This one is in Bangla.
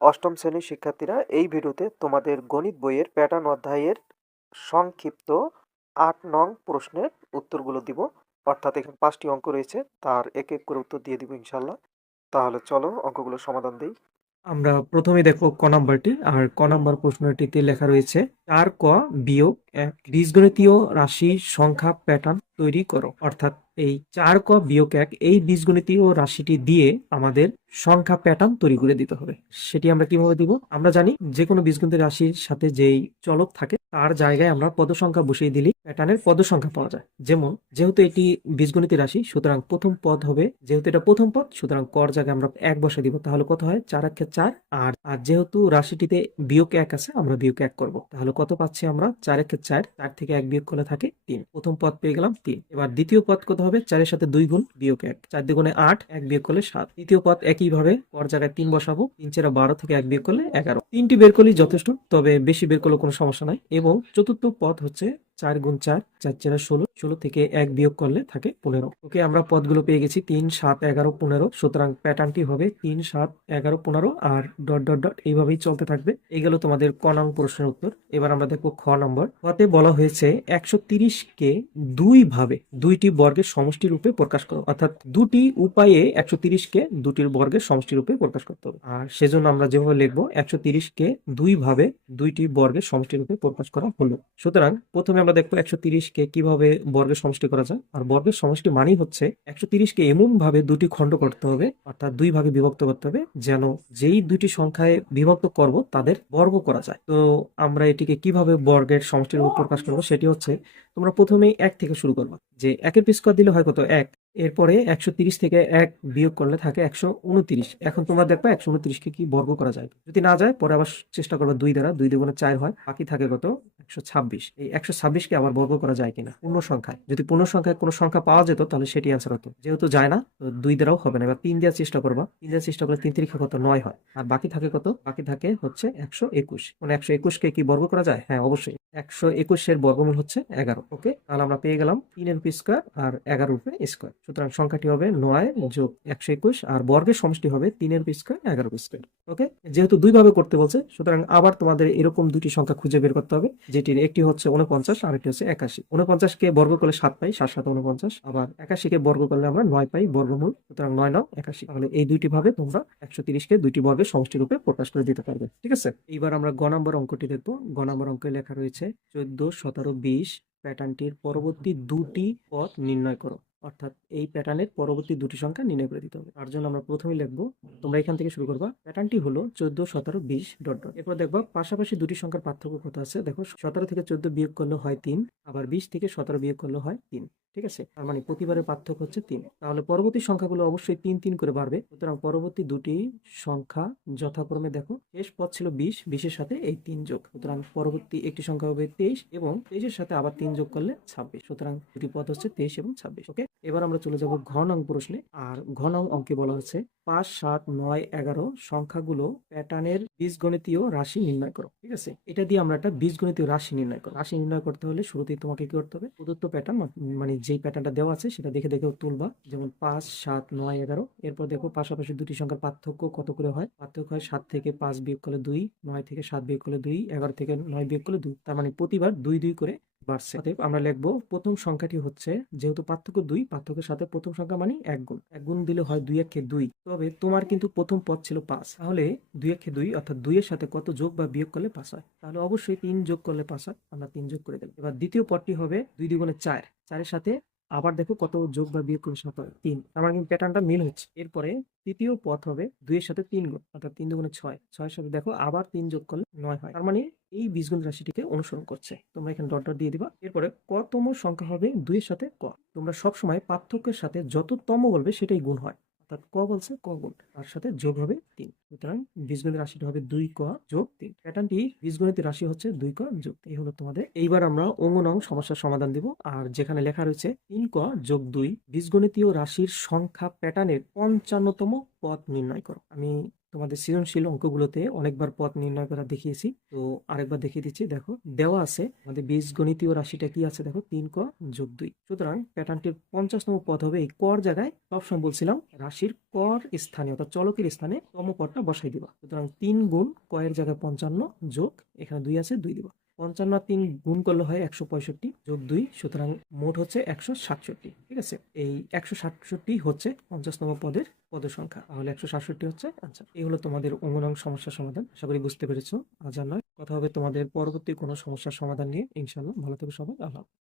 অষ্টম শ্রেণির শিক্ষার্থীরা এই ভিডিওতে তোমাদের গণিত বইয়ের প্যাটার্ন অধ্যায়ের সংক্ষিপ্ত আট নং প্রশ্নের উত্তরগুলো দিব। অর্থাৎ এখানে পাঁচটি অঙ্ক রয়েছে, তার এক এক করে উত্তর দিয়ে দিব ইনশাল্লাহ তাহলে চলো অঙ্কগুলো সমাধান দিই। আমরা প্রথমে দেখো ক নাম্বারটি, আর ক নাম্বার প্রশ্নটিতে লেখা রয়েছে, চার ক বিয়োগ এক, বীজগণিতীয় রাশি সংখ্যা প্যাটার্ন তৈরি করো। অর্থাৎ এই চার ক বিয়োগ এক এই বীজগণিতীয় রাশিটি দিয়ে আমাদের সংখ্যা প্যাটার্ন তৈরি করে দিতে হবে। সেটি আমরা কীভাবে দিব? আমরা জানি যে কোনো বীজগণিত রাশির সাথে যেই চলক থাকে, তার জায়গায় আমরা পদ সংখ্যা বসিয়ে দিলেই প্যাটার্নের পদ সংখ্যা পাওয়া যায়। যেমন, যেহেতু এটি বীজগণিত রাশি, সুতরাং প্রথম পদ হবে, যেহেতু এটা প্রথম পদ, সুতরাং কর জায়গায় আমরা এক বসে দিব, তাহলে কত হয়? চার একে চার আর আর যেহেতু রাশিটিতে বিয়োগ এক আছে, আমরা বিয়োগ এক করব। তাহলে কত পাচ্ছি আমরা? চার একে চার চার থেকে এক বিয়োগ করলে থাকে তিন। প্রথম পদ পেয়ে গেলাম তিন। এবার দ্বিতীয় পদ কত হবে চারের সাথে দুই গুণ বিয়োগ এক। চার দুগুণে আট, এক বিয়োগ করলে সাত। তৃতীয় পদ একইভাবে পর জায়গায় তিন বসাবো। তিন চেরা বারো থেকে এক বিয়োগ করলে এগারো। তিনটি বের করলেই যথেষ্ট, তবে বেশি বের করলে কোনো সমস্যা নাই। এবং চতুর্থ পথ হচ্ছে চার গুণ চার চার চার ষোলো ষোলো থেকে এক বিয়োগ করলে থাকে পনেরো। ওকে, আমরা পদগুলো পেয়ে গেছি তিন, সাত, এগারো, পনেরো। সুতরাং প্যাটার্নটি হবে তিন, সাত, এগারো, পনেরো আর ডট ডট ডট এইভাবেই চলতে থাকবে। এই গেল তোমাদের ক নং প্রশ্নের উত্তর। এবার আমরা দেখব খ নম্বর। খতে বলা হয়েছে একশো কে দুই ভাবে দুইটি বর্গের সমষ্টি রূপে প্রকাশ করো। অর্থাৎ দুটি উপায়ে একশো কে দুটির বর্গের সমষ্টি রূপে প্রকাশ করতে হবে। আর সেজন্য আমরা যেভাবে লিখব, একশো কে দুই ভাবে দুইটি বর্গের সমষ্টি রূপে প্রকাশ করা হলো। সুতরাং প্রথমে আমরা দেখব একশো কে কীভাবে বর্গের সমষ্টি করা যায়। আর বর্গের সমষ্টি মানেই হচ্ছে একশো কে এমন ভাবে দুটি খণ্ড করতে হবে, অর্থাৎ দুই ভাগে বিভক্ত করতে হবে, যেন যেই দুটি সংখ্যায় বিভক্ত করব তাদের বর্গ করা যায়। তো আমরা এটিকে কীভাবে বর্গের সমষ্টির রূপে প্রকাশ করব সেটি হচ্ছে তোমরা প্রথমেই এক থেকে শুরু করবা, যে একের পিস কর দিলে হয় কত? এক। এরপরে একশো তিরিশ থেকে এক বিয়োগ করলে থাকে একশো উনত্রিশ। এখন তোমরা দেখবা একশো উনত্রিশকে কি বর্গ করা যায়? যদি না যায়, পরে আবার চেষ্টা করবে দুই দ্বারা, দুই দুগুণে চার হয়, বাকি থাকে কত? একশো ছাব্বিশ। এই একশো ছাব্বিশকে আবার বর্গ করা যায় কিনা? পূর্ণ সংখ্যায়। যদি পূর্ণ সংখ্যায় কোনো সংখ্যা পাওয়া যেত, তাহলে সেটি অ্যান্সার হতো। যেহেতু যায় না, তো দুই দ্বারাও হবে না। এবার তিন দেওয়ার চেষ্টা করবা। তিন দেওয়ার চেষ্টা করলে তিন তিরিখা কত? নয় হয়। আর বাকি থাকে কত? বাকি থাকে হচ্ছে একশো একুশ। মানে একশো একুশকে কি বর্গ করা যায়? হ্যাঁ অবশ্যই। একশো একুশের বর্গমূল হচ্ছে এগারো, ওকে? তাহলে আমরা পেয়ে গেলাম তিনের পি স্কোয়ার আর এগারো রূপে স্কোয়ার। সুতরাং সংখ্যাটি হবে নয় যোগ একশো একুশ আর বর্গের সমষ্টি হবে স্কোয়ার এগারো স্কোয়ার, ওকে? যেহেতু দুই ভাবে করতে বলছে, সুতরাং আবার তোমাদের এরকম দুটি সংখ্যা খুঁজে বের করতে হবে যেটির একটি হচ্ছে উনপঞ্চাশ আর একটি হচ্ছে একাশি। উনপঞ্চাশকে বর্গ করলে সাত পাই, সাত সাত উনপঞ্চাশ আবার একাশিকে বর্গ করলে আমরা নয় পাই বর্গমূল, সুতরাং নয় নয় একাশি। তাহলে এই দুইটি ভাবে তোমরা একশো তিরিশকে দুইটি বর্গের সমষ্টি রূপে প্রকাশ করে দিতে পারবে। ঠিক আছে? এইবার আমরা গ নম্বর অঙ্কটি দেখব। গ নম্বর অঙ্কে লেখা রয়েছে, চোদ্দ, সতেরো, বিশ প্যাটার্নটির পরবর্তী দুটি পথ নির্ণয় করো। অর্থাৎ এই প্যাটার্নের পরবর্তী দুটি সংখ্যা নির্ণয় করে দিতে হবে। তার জন্য আমরা প্রথমেই লিখব, তোমরা এখান থেকে শুরু করবা। প্যাটার্নটি হলো চোদ্দ, সতেরো, বিশ ডট ডট এরপর দেখব পাশাপাশি দুটি সংখ্যার পার্থক্য কত আছে? দেখো, সতেরো থেকে চোদ্দ বিয়োগ করলে হয় তিন, আবার বিশ থেকে সতেরো বিয়োগ করলে হয় তিন। ঠিক আছে? তার মানে প্রতিবারের পার্থক্য হচ্ছে তিন। তাহলে পরবর্তী সংখ্যাগুলো অবশ্যই তিন তিন করে বাড়বে। সুতরাং পরবর্তী দুটি সংখ্যা যথাক্রমে দেখো, শেষ পদ ছিল বিশ, বিশের সাথে এই তিন যোগ। সুতরাং পরবর্তী একটি সংখ্যা হবে তেইশ এবং তেইশের সাথে আবার তিন যোগ করলে ছাব্বিশ। সুতরাং দুটি পদ হচ্ছে তেইশ এবং ছাব্বিশ, ওকে? এবার আমরা চলে যাব ঘ নং প্রশ্নে। আর ঘ নং অঙ্কে বলা হচ্ছে পাঁচ, সাত, নয়, এগারো সংখ্যাগুলো প্যাটার্নের বীজগণিতীয় রাশি নির্ণয় করো, ঠিক আছে? এটা দিয়ে আমরা একটা বীজগণিতীয় রাশি নির্ণয় করো। রাশি নির্ণয় করতে হলে শুরুতেই তোমাকে কি করতে হবে? প্রদত্ত প্যাটার্ন মানে যেই প্যাটার্নটা দেওয়া আছে, সেটা দেখে দেখেও তুলবা। যেমন পাঁচ, সাত, নয়, এগারো। এরপর দেখো পাশাপাশি দুটি সংখ্যার পার্থক্য কত করে হয়? পার্থক্য হয় সাত থেকে পাঁচ বিয়োগ করলে দুই, নয় থেকে সাত বিয়োগ করলে দুই, এগারো থেকে নয় বিয়োগ করলে দুই। তার মানে প্রতিবার দুই দুই করে বাড়ছে। অতএব আমরা লিখব, প্রথম সংখ্যাটি হচ্ছে যেহেতু পার্থক্য দুই, পার্থক্যের সাথে প্রথম সংখ্যা মানে এক গুণ। এক গুণ দিলে হয় দুই একে দুই। তবে তোমার কিন্তু প্রথম পদ ছিল পাঁচ। তাহলে দুই একে দুই অর্থাৎ দুইয়ের সাথে কত যোগ বা বিয়োগ করলে পাঁচ হয়? তাহলে অবশ্যই তিন যোগ করলে পাঁচ হয়। আমরা তিন যোগ করে দিলাম। এবার দ্বিতীয় পদটি হবে দুই দ্বিগুণে চার। চারের সাথে আবার দেখো কত যোগ বা বিয়োগ করলে সাত হয় তিন আমার কিন্তু প্যাটার্নটা মিল হচ্ছে। এরপরে তৃতীয় পথ হবে দুইয়ের সাথে তিন গুণ, অর্থাৎ তিন দুগুণে ছয়। ছয়ের সাথে দেখো আবার তিন যোগ করলে নয় হয়। তার মানে এই বীজগণিত রাশিটিকে অনুসরণ করছে। তোমরা এখানে ডট ডট দিয়ে দিবা। এরপরে কতম সংখ্যা হবে দুইয়ের সাথে ক। তোমরা সবসময় পার্থক্যের সাথে যত তম বলবে সেটাই গুণ হয়। অর্থাৎ ক বলছে ক গুণ, তার সাথে যোগ হবে তিন। সুতরাং বীজগণিত রাশিটা হবে দুই ক যোগ তিন। প্যাটার্নটি বীজগণিত রাশি হচ্ছে দুই ক যোগ। এই হলো তোমাদের। এইবার আমরা অঙ্গনং সমস্যার সমাধান দিব। আর যেখানে লেখা রয়েছে তিন ক যোগ দুই, বীজগণিতীয় রাশির সংখ্যা প্যাটার্নের পঞ্চান্নতম পথ নির্ণয় করো। আমি তোমাদের সৃজনশীল অঙ্কগুলোতে অনেকবার পথ নির্ণয় করা দেখিয়েছি। তো আরেকবার দেখিয়ে দিচ্ছি, দেখো, দেওয়া আছে আমাদের বীজ গণিতীয় রাশিটা কি আছে, দেখো, তিন ক যোগ দুই। সুতরাং প্যাটার্নটির পঞ্চাশ পঞ্চাশতম পদ হবে এই কর জায়গায় সবসময় বলছিলাম, রাশির কর স্থানে, অর্থাৎ চলকের স্থানে তম পদটা বসাই দিবা। সুতরাং তিন গুণ কয়ের জায়গায় পঞ্চান্ন যোগ, এখানে দুই আছে, দুই দিবা। পঞ্চান্ন তিন গুণ করলে হয় একশো পঁয়ষট্টি যোগ দুই, সুতরাং মোট হচ্ছে একশো সাতষট্টি, ঠিক আছে? এই একশো সাতষট্টি হচ্ছে পঞ্চাশতম পদের পদের সংখ্যা। তাহলে একশো সাতষট্টি হচ্ছে আচ্ছা এই হলো তোমাদের অঙ্গনাঙ্গ সমস্যার সমাধান। আশা করি বুঝতে পেরেছ। আজ আর নয়। কথা হবে তোমাদের পরবর্তী কোনো সমস্যার সমাধান নিয়ে। ইনশাল্লাহ ভালো থেকে সবাই। আল্লাহ।